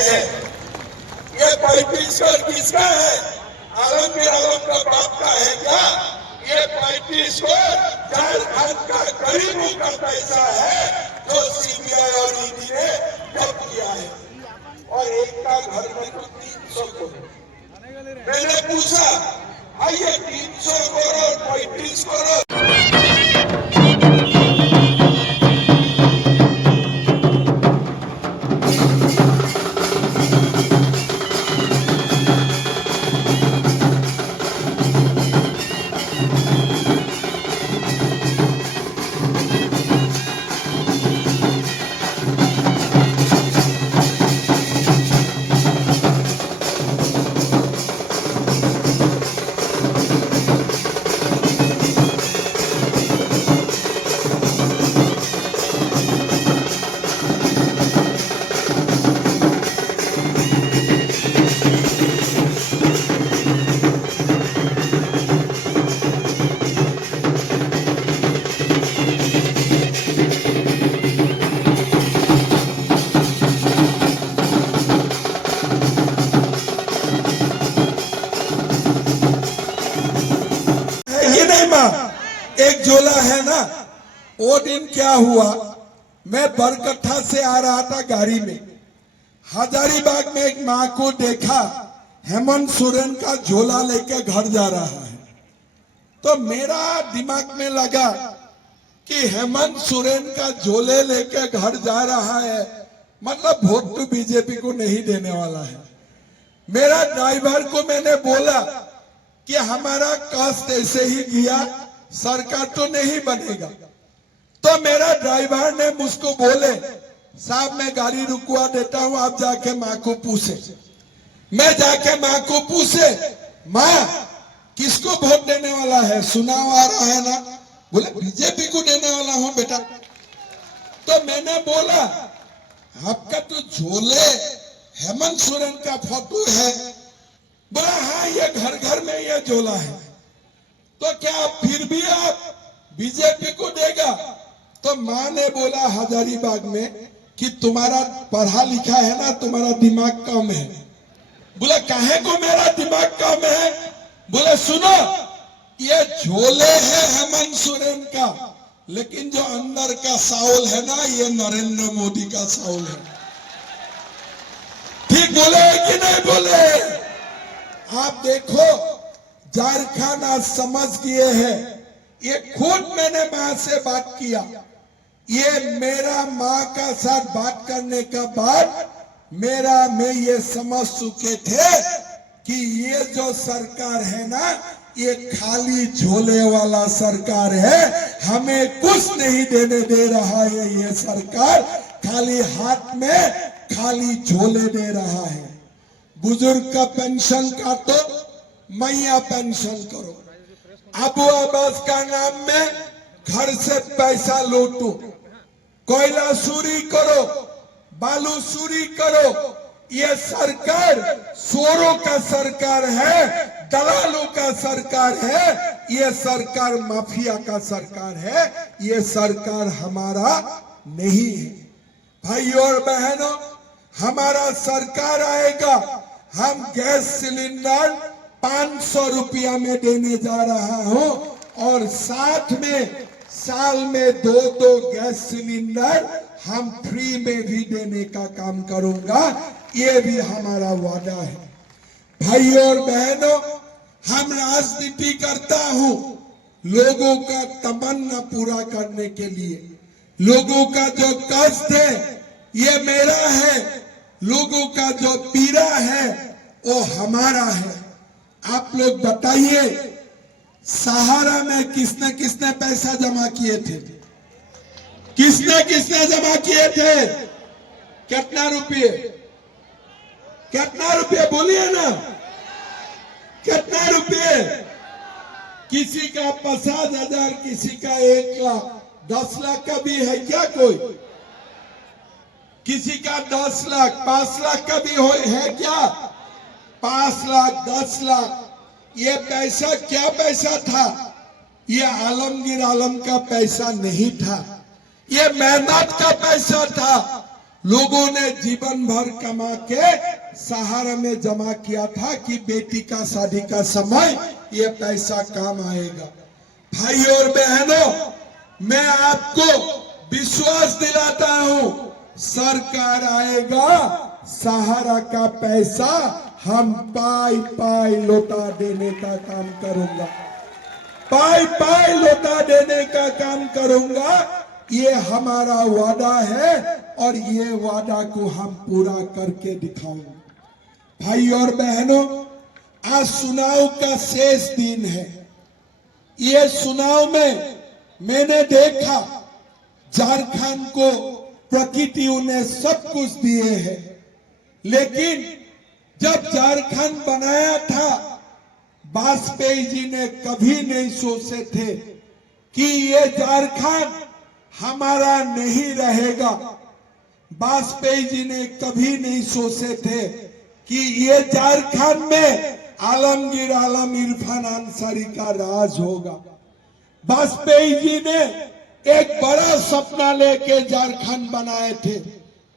हैं। ये 35 करोड़ किसका है? आलमगीर आलम का बाप का है क्या? ये 35 करोड़ झारखंड का गरीबों का पैसा है जो सीबीआई और ईडी ने जब्त किया है। और एक का घर में तो 300 करोड़। मैंने पूछा आइए 300 करोड़ 35 करोड़ एक झोला है ना। वो दिन क्या हुआ, मैं बरकट्ठा से आ रहा था गाड़ी में, हजारीबाग में एक माँ को देखा हेमंत सोरेन का झोला लेके घर जा रहा है। तो मेरा दिमाग में लगा कि हेमंत सोरेन का झोले लेके घर जा रहा है मतलब वोट तो बीजेपी को नहीं देने वाला है। मेरा ड्राइवर को मैंने बोला कि हमारा कास्ट ऐसे ही गया, सरकार तो नहीं बनेगा। तो मेरा ड्राइवर ने मुझको बोले साहब मैं गाड़ी रुकवा देता हूं, आप जाके माँ को पूछे। मैं जाके माँ को पूछे माँ किसको वोट देने वाला है, चुनाव आ रहा है ना? बोले बीजेपी को देने वाला हूं बेटा। तो मैंने बोला आपका तो झोले हेमंत सोरेन का फोटो है। बोला हाँ ये घर घर में ये झोला है। तो क्या फिर भी आप बीजेपी को देगा? तो माँ ने बोला हजारीबाग में कि तुम्हारा पढ़ा लिखा है ना, तुम्हारा दिमाग कम है। बोला काहे को मेरा दिमाग कम है? बोले सुनो ये झोले है हेमंत सोरेन का, लेकिन जो अंदर का साउल है ना ये नरेंद्र मोदी का साउल है। ठीक बोले कि नहीं बोले? आप देखो झारखंड आज समझ गए हैं। ये खुद मैंने माँ से बात किया, ये मेरा माँ का साथ बात करने का बाद मैं ये समझ चुके थे कि ये जो सरकार है ना ये खाली झोले वाला सरकार है, हमें कुछ नहीं देने दे रहा है। ये सरकार खाली हाथ में खाली झोले दे रहा है। बुजुर्ग का पेंशन काटो, मैया पेंशन करो, अबू अब्बास का नाम में घर से पैसा लूटो, कोयला चोरी करो, बालू चोरी करो। ये सरकार चोरों का सरकार है, दलालों का सरकार है, ये सरकार माफिया का सरकार है। ये सरकार हमारा नहीं है। भाइयों और बहनों, हमारा सरकार आएगा, हम गैस सिलेंडर 500 रुपया में देने जा रहा हूं और साथ में साल में 2 गैस सिलेंडर हम फ्री में भी देने का काम करूंगा। ये भी हमारा वादा है। भाइयों और बहनों, हम राजनीति करता हूं लोगों का तमन्ना पूरा करने के लिए। लोगों का जो कष्ट है ये मेरा है, लोगों का जो पीड़ा है वो हमारा है। आप लोग बताइए सहारा में किसने किसने पैसा जमा किए थे? किसने किसने जमा किए थे? कितना रुपये? कितना रुपये बोलिए ना, कितना रुपये? किसी का 50,000, किसी का 1 लाख, 10 लाख का भी है क्या कोई? किसी का 10 लाख, 5 लाख का भी है क्या? 5 लाख, 10 लाख। ये पैसा क्या पैसा था? ये आलमगीर आलम का पैसा नहीं था, ये मेहनत का पैसा था। लोगों ने जीवन भर कमा के सहारा में जमा किया था कि बेटी का शादी का समय ये पैसा काम आएगा। भाई और बहनों, मैं आपको विश्वास दिलाता हूं, सरकार आएगा, सहारा का पैसा हम पाई पाई लौटा देने का काम करूंगा, पाई पाई लौटा देने का काम करूंगा। ये हमारा वादा है और ये वादा को हम पूरा करके दिखाएंगे। भाई और बहनों, आज चुनाव का शेष दिन है। ये चुनाव में मैंने देखा झारखंड को प्रकृति ने सब कुछ दिए हैं, लेकिन जब झारखंड बनाया था, वाजपेयी जी ने कभी नहीं सोचे थे कि ये झारखंड हमारा नहीं रहेगा। वाजपेयी जी ने कभी नहीं सोचे थे कि ये झारखंड में आलमगीर आलम इरफान अंसारी का राज होगा। वाजपेयी जी ने एक बड़ा सपना लेके झारखंड बनाए थे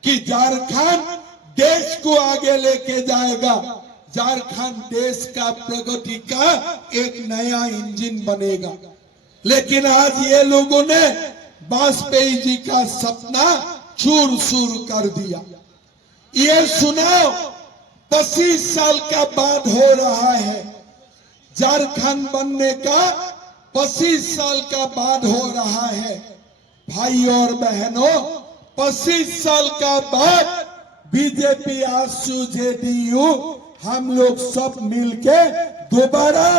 कि झारखंड देश को आगे लेके जाएगा, झारखंड देश का प्रगति का एक नया इंजन बनेगा। लेकिन आज ये लोगों ने वाजपेयी जी का सपना चूर चूर कर दिया। ये चुनाव 25 साल का बाद हो रहा है, झारखंड बनने का 25 साल का बाद हो रहा है। भाई और बहनों, 25 साल का बाद बीजेपी, आजसू, जेडीयू, हम लोग सब मिलके दोबारा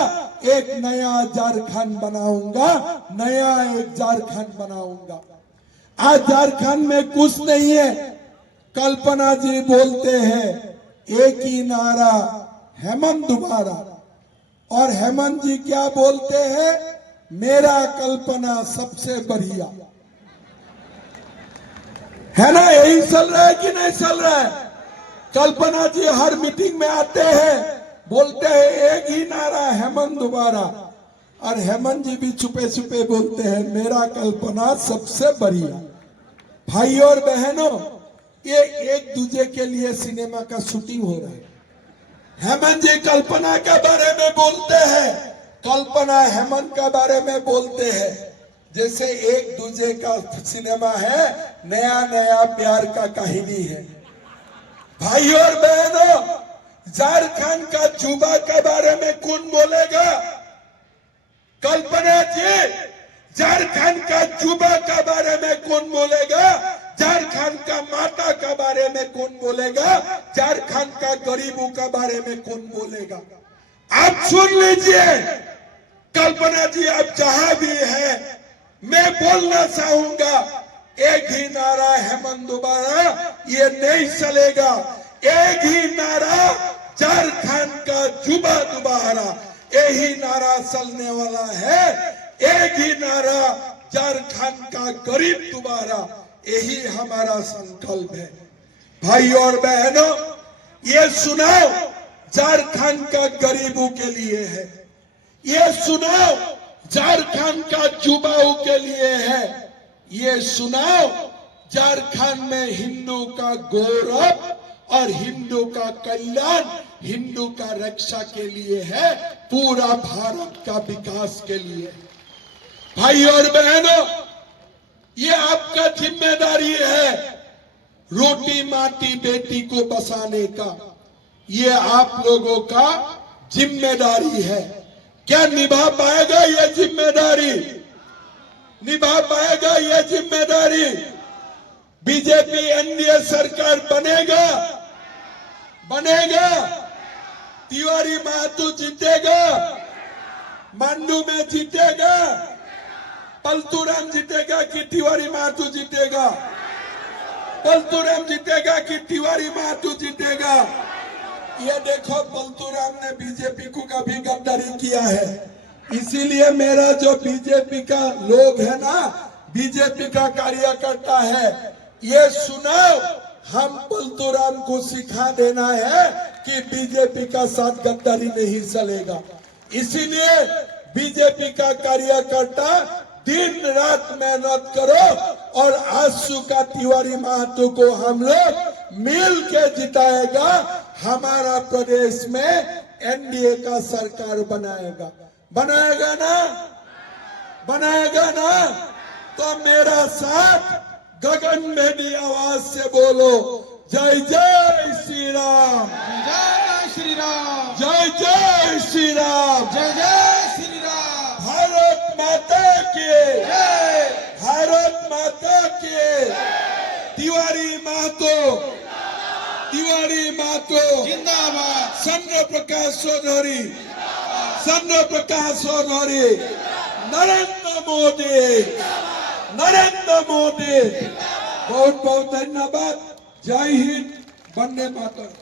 एक नया झारखंड बनाऊंगा, नया एक झारखंड बनाऊंगा। आज झारखंड में कुछ नहीं है। कल्पना जी बोलते हैं एक ही नारा, हेमंत दोबारा, और हेमंत जी क्या बोलते हैं, मेरा कल्पना सबसे बढ़िया। है ना, यही चल रहा है कि नहीं चल रहा है? कल्पना जी हर मीटिंग में आते हैं, बोलते हैं एक ही नारा, हेमंत दोबारा, और हेमंत जी भी छुपे छुपे बोलते हैं मेरा कल्पना सबसे बढ़िया। भाई और बहनों, ये एक दूसरे के लिए सिनेमा का शूटिंग हो रहा है। हेमंत जी कल्पना के बारे में बोलते हैं, कल्पना हेमंत के बारे में बोलते हैं, जैसे एक दूसरे का सिनेमा है, नया नया प्यार का कहानी है। भाई और बहनों, झारखंड का जुबा के बारे में कौन बोलेगा? कल्पना जी, झारखंड का जुबा के बारे में कौन बोलेगा? झारखंड का माता के बारे में कौन बोलेगा? झारखंड का गरीबों के बारे में कौन बोलेगा? आप सुन लीजिए, कल्पना जी आप जहां भी है, मैं बोलना चाहूंगा, एक ही नारा हेमंत दोबारा, ये नहीं चलेगा। एक ही नारा झारखंड का जुबा दोबारा, यही नारा चलने वाला है। एक ही नारा झारखंड का गरीब दोबारा, यही हमारा संकल्प है। भाई और बहनों, ये चुनाव झारखंड का गरीबों के लिए है, ये चुनाव झारखंड का युवाओं के लिए है, ये चुनाव झारखंड में हिंदू का गौरव और हिंदू का कल्याण, हिंदू का रक्षा के लिए है, पूरा भारत का विकास के लिए। भाई और बहनों, ये आपका जिम्मेदारी है, रोटी माटी बेटी को बसाने का, ये आप लोगों का जिम्मेदारी है। क्या निभा पाएगा ये जिम्मेदारी? निभा पाएगा ये जिम्मेदारी? बीजेपी एनडीए सरकार बनेगा? बनेगा? तिवारी महतो जीतेगा? मांडू में जीतेगा? पलतूराम जीतेगा कि तिवारी महतो जीतेगा? पलतूराम जीतेगा कि तिवारी महतो जीतेगा? ये देखो, पलतूराम ने बीजेपी को कभी गद्दारी किया है, इसीलिए मेरा जो बीजेपी का लोग है ना, बीजेपी का कार्यकर्ता है, ये सुनाओ, हम पलतूराम को सिखा देना है कि बीजेपी का साथ गद्दारी नहीं चलेगा। इसीलिए बीजेपी का कार्यकर्ता दिन रात मेहनत करो और आंसू का तिवारी महतो को हम लोग मिल के जिताएगा। हमारा प्रदेश में एनडीए का सरकार बनाएगा। बनाएगा ना? बनाएगा ना? तो मेरा साथ गगन भेदी आवाज से बोलो, जय जय श्री राम, जय श्री राम, जय जय श्री राम, जय जय श्री राम। भारत माता की जय, भारत माता की। तिवारी महतो, तिवारी महतो जिंदाबाद, चंद्र प्रकाश चौधरी, चंद्र प्रकाश चौधरी, नरेंद्र मोदी, नरेंद्र मोदी। बहुत बहुत धन्यवाद। जय हिंद, वंदे मातरम।